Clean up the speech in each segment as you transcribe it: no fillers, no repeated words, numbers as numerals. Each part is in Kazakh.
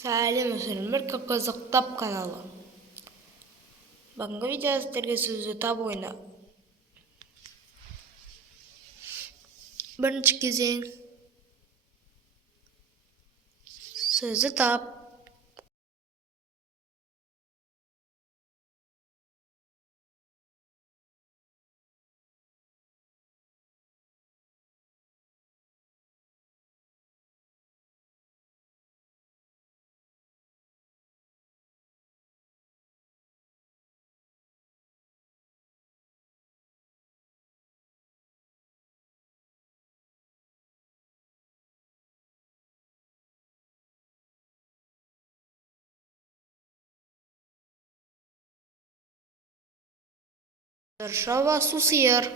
Сәлем өсірілмір қызықтап каналы. Бүгінгі видео сіздерге сөзді тап ойна. Бірінші кезең. Сөзді тап. Варшава су сиыр.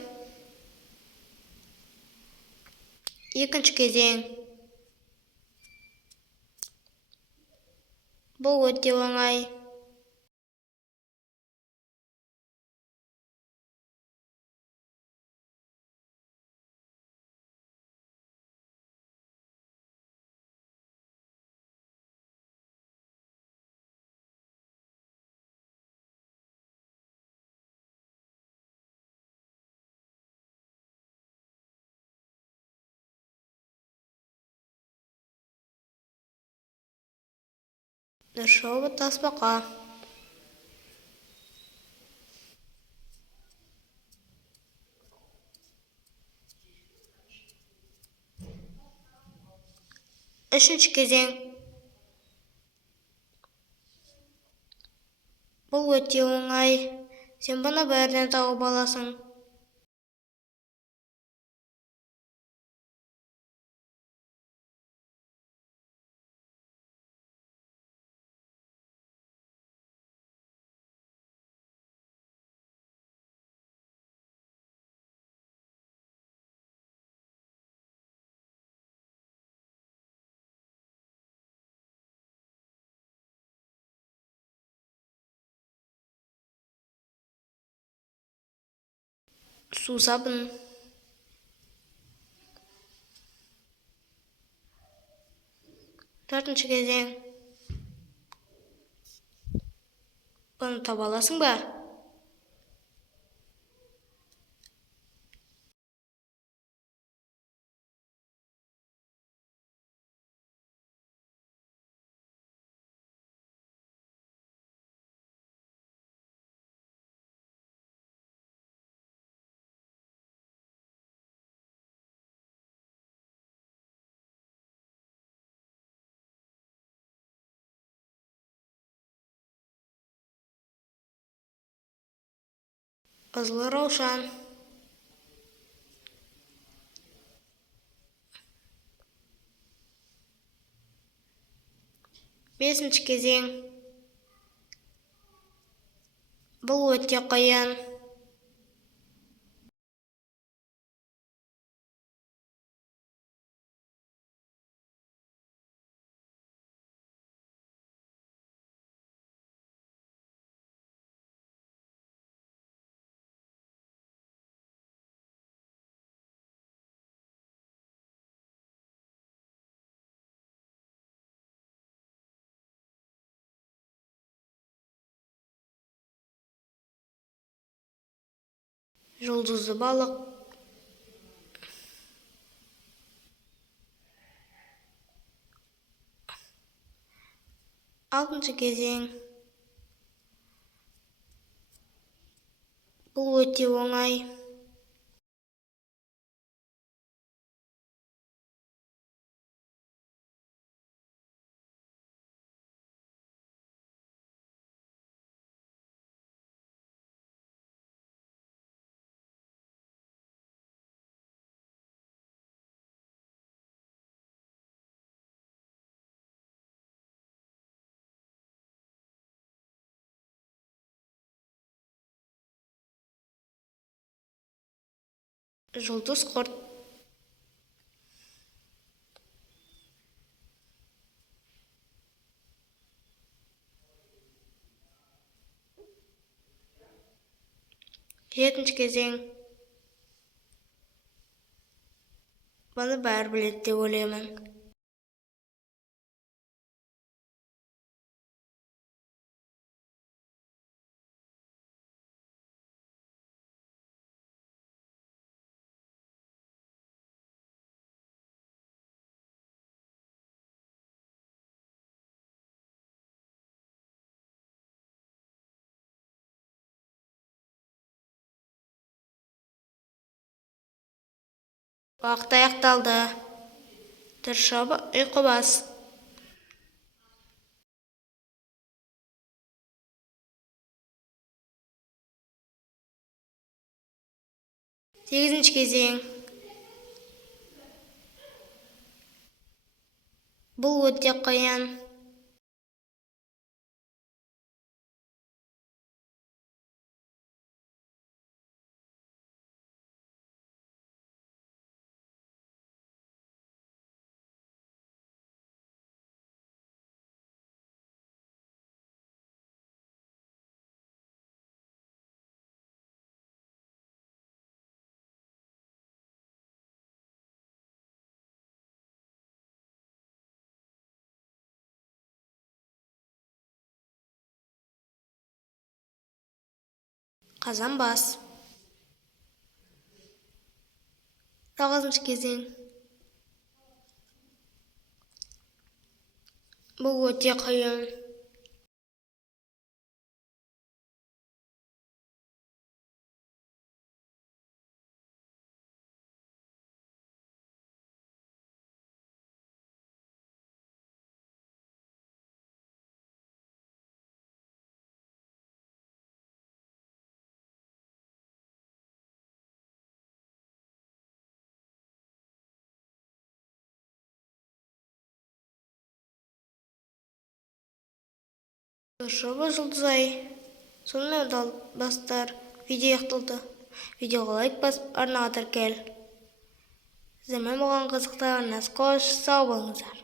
Екінші кезең. Бұл өте оңай. Варшава тасбақа. Үшінші кезең. Бұл өте оңай. Сен бұны бәрінен тауып аласың. Су сабын. Төртінші кезең. Бұны таба аласың ба? Қызыл раушан. Бесінші кезең. Бұл өте қиын. Жұлдызды балық. Алтыншы кезең. Бұл өте оңай. Жұлдыз құрт. Жетінші кезең. Бұны бәрі біледі деп ойлаймын. Вақыт аяқталды. Тыршап ұйқы бас. 8-нче кезең. Бұл өте қиын. Қазан бас. 9-нчы кезең. Бұл өте қиын. Тыршабы жұлдызай. Сонымен бастар. Видео аяқталды. Видеоға лайк басып, арнаға тіркел. Сіздермен болған қызықты арнасы қош, сау болыңыздар.